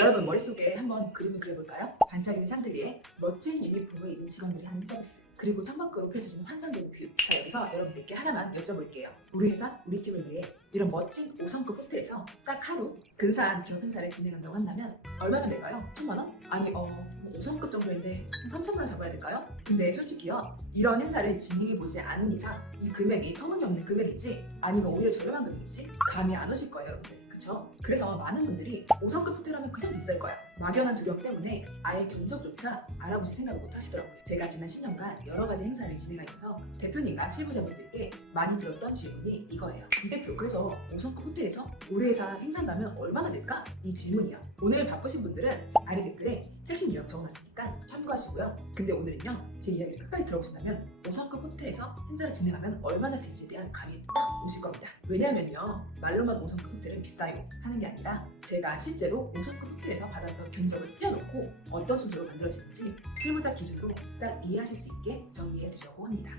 여러분 머릿속에 한번 그림을 그려볼까요? 반짝이는 샹들리에 멋진 유니폼을 입은 직원들이 하는 서비스, 그리고 창밖으로 펼쳐지는 환상적인 뷰. 자, 여기서 여러분들께 하나만 여쭤볼게요. 우리 회사, 우리 팀을 위해 이런 멋진 5성급 호텔에서 딱 하루 근사한 기업 행사를 진행한다고 한다면 얼마면 될까요? 1,000만 원? 아니 5성급 정도인데 3,000만 원 잡아야 될까요? 근데 솔직히요, 이런 행사를 진행해보지 않은 이상 이 금액이 터무니없는 금액인지 아니면 오히려 저렴한 금액인지 감이 안 오실 거예요, 여러분들. 그쵸? 그래서 많은 분들이 5성급 호텔 하면 그냥 비쌀 거야, 막연한 두려움 때문에 아예 견적조차 알아보실 생각을 못 하시더라고요. 제가 지난 10년간 여러 가지 행사를 진행하면서 대표님과 실무자분들께 많이 들었던 질문이 이거예요. 이 대표, 그래서 5성급 호텔에서 우리 회사 행사한다면 얼마나 될까? 이 질문이요. 오늘 바쁘신 분들은 아래 댓글에 핵심 요약 적어놨으니까 참고하시고요. 근데 오늘은요, 제 이야기를 끝까지 들어보신다면 5성급 호텔에서 행사를 진행하면 얼마나 될지에 대한 감이 딱 오실 겁니다. 왜냐하면요, 말로만 5성급 호텔은 비싸요 하는 게 아니라 제가 실제로 5성급 호텔에서 받았던 견적을 띄워놓고 어떤 순서로 만들어지는지 실무자 기준으로 딱 이해하실 수 있게 정리해드리려고 합니다.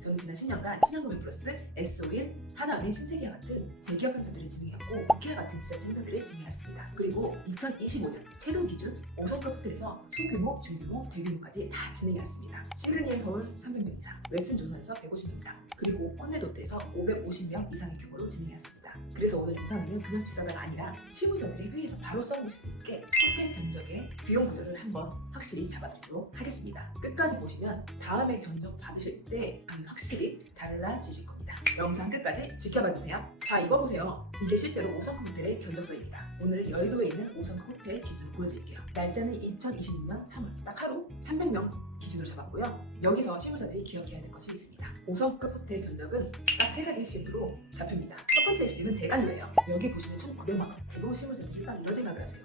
저는 지난 10년간 신한금융 플러스, S-오일, 하나은행, 신세계와 같은 대기업 행사들을 진행했고 국회와 같은 지자체 행사들을 진행했습니다. 그리고 2025년 최근 기준 5성급 호텔에서 소규모, 중규모, 대규모까지 다 진행했습니다. 시그니엘 서울 300명 이상, 웨스틴 조선에서 150명 이상, 그리고 콘네드 호텔에서 550명 이상의 규모로 진행했습니다. 그래서 오늘 영상은 그냥 비싸다가 아니라 실무자들이 회의에서 바로 써보실 수 있게 호텔 견적의 비용 구조를 한번 확실히 잡아드리도록 하겠습니다. 끝까지 보시면 다음에 견적 받으실 때 감이 확실히 달라지실 겁니다. 영상 끝까지 지켜봐주세요. 자, 이거 보세요. 이게 실제로 5성급 호텔의 견적서입니다. 오늘은 여의도에 있는 5성급 호텔 기준으로 보여드릴게요. 날짜는 2026년 3월, 딱 하루 300명 기준으로 잡았고요. 여기서 실무자들이 기억해야 될 것이 있습니다. 5성급 호텔 견적은 딱 3가지 핵심으로 잡힙니다. 첫 번째 핵심은 대관료예요. 여기 보시면 1,900만 원. 대부분 실무자들이 딱 이런 생각을 하세요.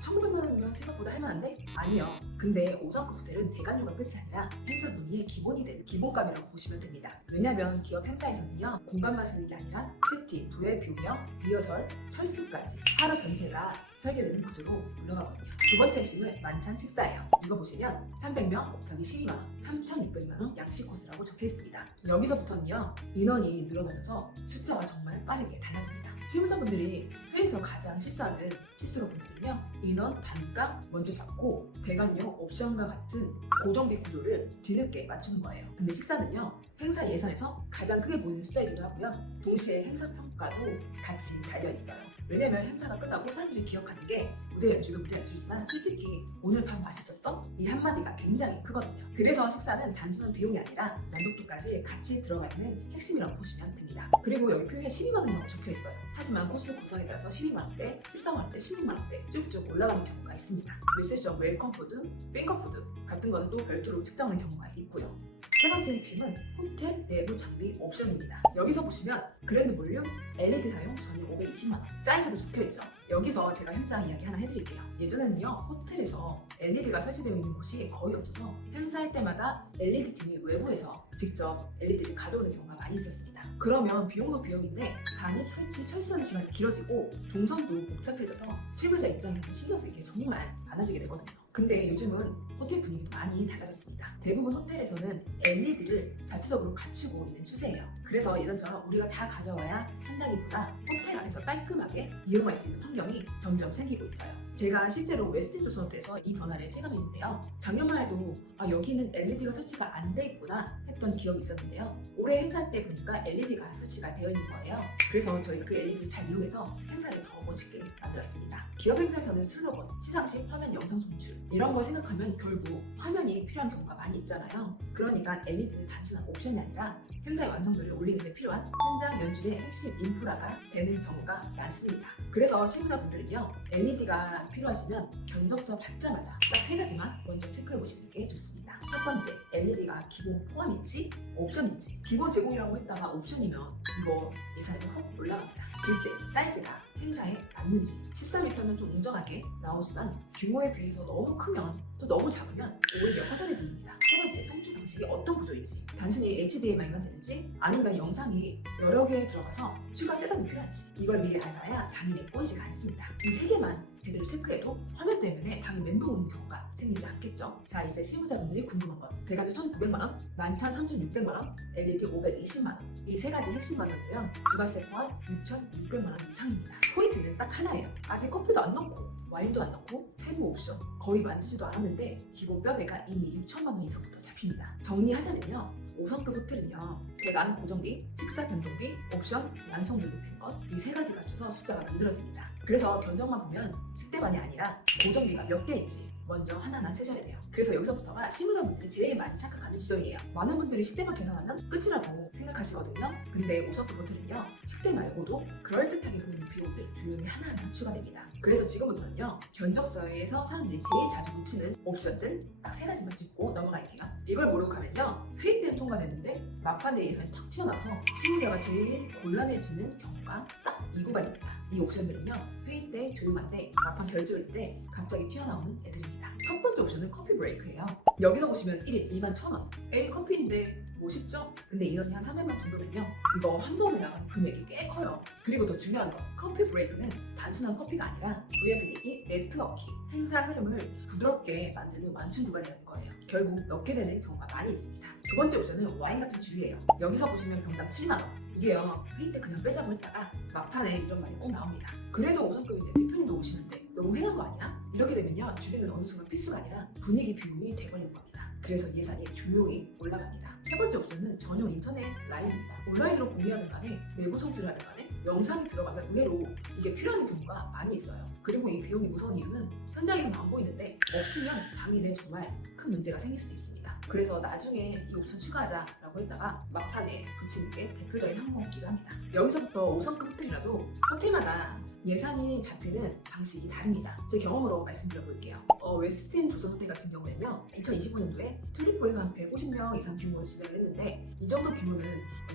1,900만 원이면 생각보다 할만한데? 아니요. 근데 5성급 호텔은 대관료가 끝이 아니라 행사 문의의 기본이 되는 기본값이라고 보시면 됩니다. 왜냐면 기업 행사에서는요, 공간만 쓰는 게 아니라 세팅, 부의 비운영, 리허설, 철수까지 하루 전체가 설계되는 구조로 올라가거든요. 두 번째 핵심은 만찬 식사예요. 이거 보시면 300명 곱하기 12만 원, 3,600만 원 양식 코스라고 적혀 있습니다. 여기서부터는요, 인원이 늘어나면서 숫자가 정말 빠르게 달라집니다. 실무자분들이 회의에서 가장 실수하는 실수가 뭐냐면요, 인원 단가 먼저 잡고 대관료, 옵션과 같은 고정비 구조를 뒤늦게 맞추는 거예요. 근데 식사는요, 행사 예산에서 가장 크게 보이는 숫자이기도 하고요, 동시에 행사 평가도 같이 달려 있어요. 왜냐면 행사가 끝나고 사람들이 기억하는 게 무대 연출도 무대 연출이지만 솔직히 오늘 밥 맛있었어? 이 한마디가 굉장히 크거든요. 그래서 식사는 단순한 비용이 아니라 만족도까지 같이 들어가 있는 핵심이라고 보시면 됩니다. 그리고 여기 표에 12만 원이라고 적혀 있어요. 하지만 코스 구성에 따라서 12만 원대, 13만 원대, 16만 원대 쭉쭉 올라가는 경우가 있습니다. 리셉션, 웰컴 푸드, 핑거 푸드 같은 거는 또 별도로 측정하는 경우가 있고요. 세 번째 핵심은 호텔 내부 장비 옵션입니다. 여기서 보시면 그랜드 볼륨, LED 사용 전이 520만 원, 사이즈도 적혀있죠. 여기서 제가 현장 이야기 하나 해드릴게요. 예전에는요, 호텔에서 LED가 설치되어 있는 곳이 거의 없어서 행사할 때마다 LED 팀이 외부에서 직접 LED를 가져오는 경우가 많이 있었습니다. 그러면 비용도 비용인데 반입, 설치, 철수하는 시간이 길어지고 동선도 복잡해져서 실무자 입장에서 신경 쓸 게 정말 많아지게 되거든요. 근데 요즘은 호텔 분위기도 많이 달라졌습니다. 대부분 호텔에서는 LED를 자체적으로 갖추고 있는 추세예요. 그래서 예전처럼 우리가 다 가져와야 한다기보다 호텔 안에서 깔끔하게 이용할 수 있는 환경이 점점 생기고 있어요. 제가 실제로 웨스틴 조선 호텔에서 이 변화를 체감했는데요. 작년만 해도 여기는 LED가 설치가 안 돼 있구나 했던 기억이 있었는데요. 올해 행사 때 보니까 LED가 설치가 되어 있는 거예요. 그래서 저희가 그 LED를 잘 이용해서 행사를 더 멋지게 만들었습니다. 기업 행사에서는 슬로건, 시상식, 화면, 영상 송출 이런 걸 생각하면 결국 화면이 필요한 경우가 많이 있잖아요. 그러니까 LED는 단순한 옵션이 아니라 행사의 완성도를 올리는 데 필요한 현장 연출의 핵심 인프라가 되는 경우가 많습니다. 그래서 실무자분들은요, LED가 필요하시면 견적서 받자마자 딱 3가지만 먼저 체크해 보시는 게 좋습니다. 첫 번째, LED가 기본 포함인지 옵션인지. 기본 제공이라고 했다가 옵션이면 이거 예산에서 확 올라갑니다. 둘째, 사이즈가 행사에 맞는지. 14m면 좀 웅장하게 나오지만 규모에 비해서 너무 크면 또 너무 작으면 오히려 허전해 보입니다. 세 번째, 송출 방식이 어떤 구조인지. 단순히 HDMI만 되는지 아니면 영상이 여러 개 들어가서 추가 셋업이 필요한지. 이걸 미리 알아야 당일에 꼬이지가 않습니다. 이 3개만 제대로 체크해도 화면 때문에 당일 멘붕 오는 경우가 생기지 않겠죠. 자, 이제 실무자분들이 궁금한 건 대관료 1,900만 원, 만찬 3,600만 원, LED 520만 원. 이 3가지 핵심 만원도요, 부가세 포함 600만 원 이상입니다. 포인트는 딱 하나예요. 아직 커피도 안 넣고 와인도 안 넣고 세부 옵션 거의 만지지도 않았는데 기본 뼈대가 이미 6천만 원 이상부터 잡힙니다. 정리하자면요, 5성급 호텔은요, 대관 고정비, 식사 변동비, 옵션, 완성도 높이는 것, 이 세 가지 갖춰서 숫자가 만들어집니다. 그래서 견적만 보면 식대반이 아니라 고정비가 몇 개인지 먼저 하나하나 세셔야 돼요. 그래서 여기서부터가 실무자분들이 제일 많이 착각하는 지점이에요. 많은 분들이 식대만 계산하면 끝이라고 생각하시거든요. 근데 5성급 호텔은요, 식대 말고도 그럴듯하게 보이는 비용들 조용히 하나하나 추가됩니다. 그래서 지금부터는요, 견적서에서 사람들이 제일 자주 놓치는 옵션들 딱 세 가지만 짚고 넘어갈게요. 이걸 모르고 가면요, 회의 때는 통과됐는데 막판에 예산이 탁 튀어나와서 실무자가 제일 곤란해지는 경우가 딱 이 구간입니다. 이 옵션들은요, 회의 때 조용한데 막판 결제일 때 갑자기 튀어나오는 애들입니다. 첫 번째 옵션은 커피 브레이크예요. 여기서 보시면 1인 21,000원. 에이, 커피인데 뭐 쉽죠? 근데 인원이 한 300명 정도면요, 이거 한 번에 나가는 금액이 꽤 커요. 그리고 더 중요한 거, 커피 브레이크는 단순한 커피가 아니라 VIP 대기, 네트워킹, 행사 흐름을 부드럽게 만드는 완충 구간이라는 거예요. 결국 넣게 되는 경우가 많이 있습니다. 두 번째 옵션은 와인 같은 주류예요. 여기서 보시면 병당 7만 원. 이게요, 회의 때 그냥 빼자고 했다가 막판에 이런 말이 꼭 나옵니다. 그래도 5성급인데 대표님도 오시는데 너무 횡한 거 아니야? 이렇게 되면요, 주류는 어느 순간 필수가 아니라 분위기 비용이 돼버리는 겁니다. 그래서 예산이 조용히 올라갑니다. 세 번째 옵션은 전용 인터넷 라인입니다. 온라인으로 공유하든 간에 내부 성질을 하든 간에 영상이 들어가면 의외로 이게 필요한 경우가 많이 있어요. 그리고 이 비용이 무서운 이유는 현장에서는 안 보이는데 없으면 당일에 정말 큰 문제가 생길 수도 있습니다. 그래서 나중에 이 옵션 추가하자라고 했다가 막판에 붙이는 게 대표적인 항목이기도 합니다. 여기서부터 5성급 호텔이라도 호텔마다 예산이 잡히는 방식이 다릅니다. 제 경험으로 말씀드려 볼게요. 웨스틴 조선 호텔 같은 경우에는요, 2025년도에 튤립홀에서 한 150명 이상 규모로 진행을 했는데, 이 정도 규모는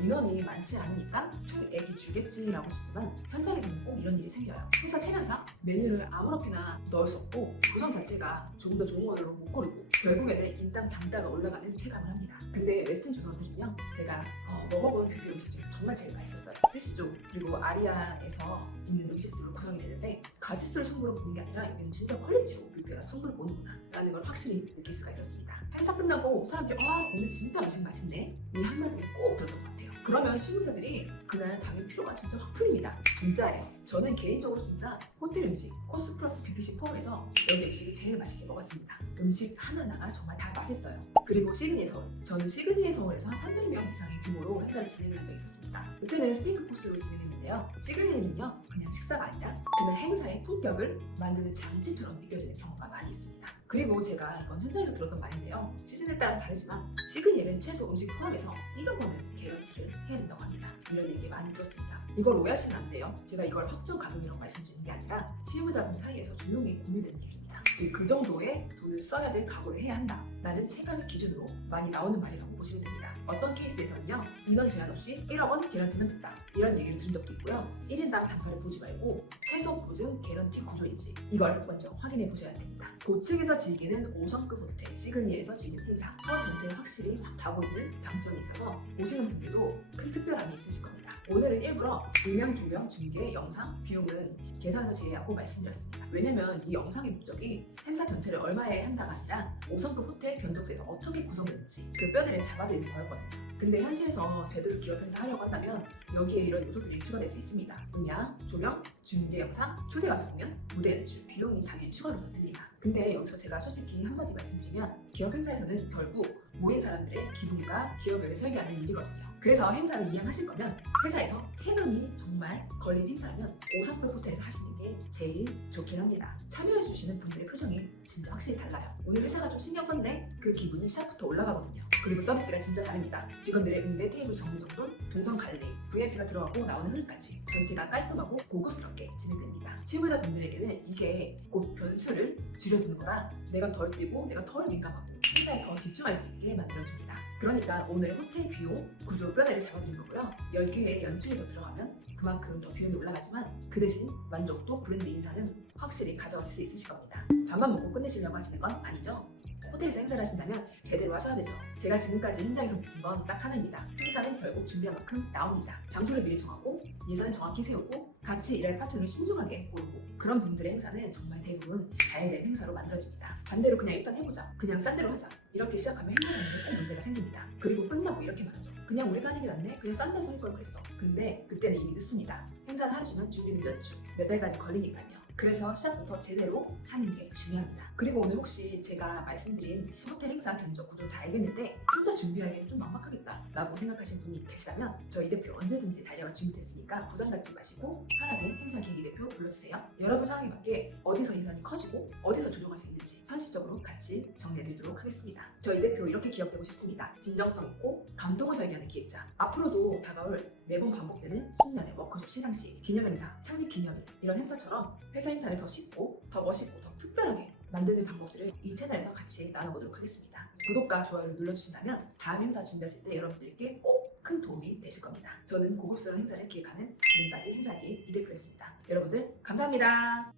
인원이 많지 않으니까 총액이 줄겠지라고 싶지만 현장에서는 꼭 이런 일이 생겨요. 회사 체면상 메뉴를 아무렇게나 넣을 수 없고 구성 자체가 조금 더 좋은 걸로 못 고르고 결국에는 인당 단가가 올라가는 체감을 합니다. 근데 웨스틴 조선 호텔은요, 제가 먹어본 뷔페 음식 중에서 정말 제일 맛있었어요. 스시조 그리고 아리아에서 있는 음식들로 구성이 되는데, 가짓수를 승부로 보는 게 아니라 여기는 진짜 퀄리티로 뷔페가 승부를 보는구나 라는 걸 확실히 느낄 수가 있었습니다. 행사 끝나고 사람들이 오늘 진짜 음식 맛있네, 이 한마디를 꼭 들었던 것 같아요. 그러면 실무자들이 그날 당일 피로가 진짜 확 풀립니다. 진짜예요. 저는 개인적으로 진짜 호텔 음식 코스 플러스 BPC 포함해서 여기 음식이 제일 맛있게 먹었습니다. 음식 하나하나가 정말 다 맛있어요. 그리고 시그니에 서울, 저는 시그니에 서울에서 한 300명 이상의 규모로 행사를 진행을 한 적이 있었습니다. 그때는 스테이크 코스로 진행했는데요, 시그니는요, 그냥 식사가 아니라 그날 행사의 품격을 만드는 장치처럼 느껴지는 경우가 많이 있습니다. 그리고 제가 이건 현장에서 들었던 말인데요, 시즌에 따라 다르지만 시그니엘은 최소 음식 포함해서 1억 원은 개런티를 해야 된다고 합니다. 이런 얘기 많이 들었습니다. 이걸 오해하시면 안 돼요. 제가 이걸 확정 가격이라고 말씀드리는 게 아니라 실무자분 사이에서 조용히 공유되는 얘기입니다. 즉 그 정도의 돈을 써야 될 각오를 해야 한다라는 체감의 기준으로 많이 나오는 말이라고 보시면 됩니다. 어떤 케이스에서는요, 인원 제한 없이 1억 원 개런티면 됐다, 이런 얘기를 들은 적도 있고요. 1인당 단가를 보지 말고 최소 보증 개런티 구조인지 이걸 먼저 확인해 보셔야 됩니다. 고층에서 즐기는 5성급 호텔 시그니엘에서 즐기는 행사, 사원 전체에 확실히 확 다 보이는 장점이 있어서 보시는 분들도 큰 특별함이 있으실 겁니다. 오늘은 일부러 음향, 조명, 중계, 영상, 비용은 계산해서 제외하고 말씀드렸습니다. 왜냐면 이 영상의 목적이 행사 전체를 얼마에 한다가 아니라 5성급 호텔 견적서에서 어떻게 구성되는지 그 뼈대를 잡아드리는 거였거든요. 근데 현실에서 제대로 기업 행사 하려고 한다면 여기에 이런 요소들이 추가될 수 있습니다. 음향, 조명, 중계 영상, 초대 가수 공연, 무대 연출, 비용이 당연히 추가로 더 듭니다. 근데 여기서 제가 솔직히 한마디 말씀드리면, 기업 행사에서는 결국 모인 사람들의 기분과 기억을 설계하는 일이거든요. 그래서 행사를 이행하실 거면 회사에서 체면이 정말 걸린 행사라면 5성급 호텔에서 하시는 게 제일 좋긴 합니다. 참여해주시는 분들의 표정이 진짜 확실히 달라요. 오늘 회사가 좀 신경 썼네? 그 기분이 시작부터 올라가거든요. 그리고 서비스가 진짜 다릅니다. 직원들의 응대, 테이블 정리정돈, 동선 관리, VIP가 들어가고 나오는 흐름까지 전체가 깔끔하고 고급스럽게 진행됩니다. 실무자 분들에게는 이게 곧 변수를 줄여주는 거라 내가 덜 뛰고 내가 덜 민감하고 행사에 더 집중할 수 있게 만들어줍니다. 그러니까 오늘의 호텔 비용 구조 뼈대를 잡아드린 거고요. 여기에 연출이 더 들어가면 그만큼 더 비용이 올라가지만 그 대신 만족도, 브랜드 인사는 확실히 가져가실 수 있으실 겁니다. 밥만 먹고 끝내시려고 하시는 건 아니죠? 호텔에서 행사를 하신다면 제대로 하셔야 되죠. 제가 지금까지 현장에서 느낀 건 딱 하나입니다. 행사는 결국 준비한 만큼 나옵니다. 장소를 미리 정하고 예산을 정확히 세우고 같이 일할 파트너를 신중하게 고르고, 그런 분들의 행사는 정말 대부분 잘된 행사로 만들어집니다. 반대로 그냥 일단 해보자, 그냥 싼 대로 하자, 이렇게 시작하면 행사 단위에 꼭 문제가 생깁니다. 그리고 끝나고 이렇게 말하죠. 그냥 우리가 하는 게 낫네? 그냥 싼 데서 할 걸 그랬어. 근데 그때는 이미 늦습니다. 행사는 하루 주면 준비는 몇 주, 몇 달까지 걸리니까요. 그래서 시작부터 제대로 하는 게 중요합니다. 그리고 오늘 혹시 제가 말씀드린 호텔 행사 견적 구조 다 알겠는데 혼자 준비하기엔 좀 막막하겠다 라고 생각하신 분이 계시다면 저희 대표 언제든지 달려갈 준비됐으니까 부담 갖지 마시고 편하게 행사 계획 대표 불러주세요. 여러분 상황에 맞게 어디서 예산이 커지고 어디서 조정할 수 있는지 현실적으로 같이 정리해드리도록 하겠습니다. 저희 대표 이렇게 기억되고 싶습니다. 진정성 있고 감동을 설계하는 기획자. 앞으로도 다가올 매번 반복되는 신년의 워크숍 시상식, 기념행사, 창립 기념일 이런 행사처럼 회사 행사를 더 쉽고 더 멋있고 더 특별하게 만드는 방법들을 이 채널에서 같이 나눠보도록 하겠습니다. 구독과 좋아요를 눌러주신다면 다음 행사 준비하실 때 여러분들께 꼭 큰 도움이 되실 겁니다. 저는 고급스러운 행사를 기획하는 지금까지 행사계의 이 대표였습니다. 여러분들 감사합니다.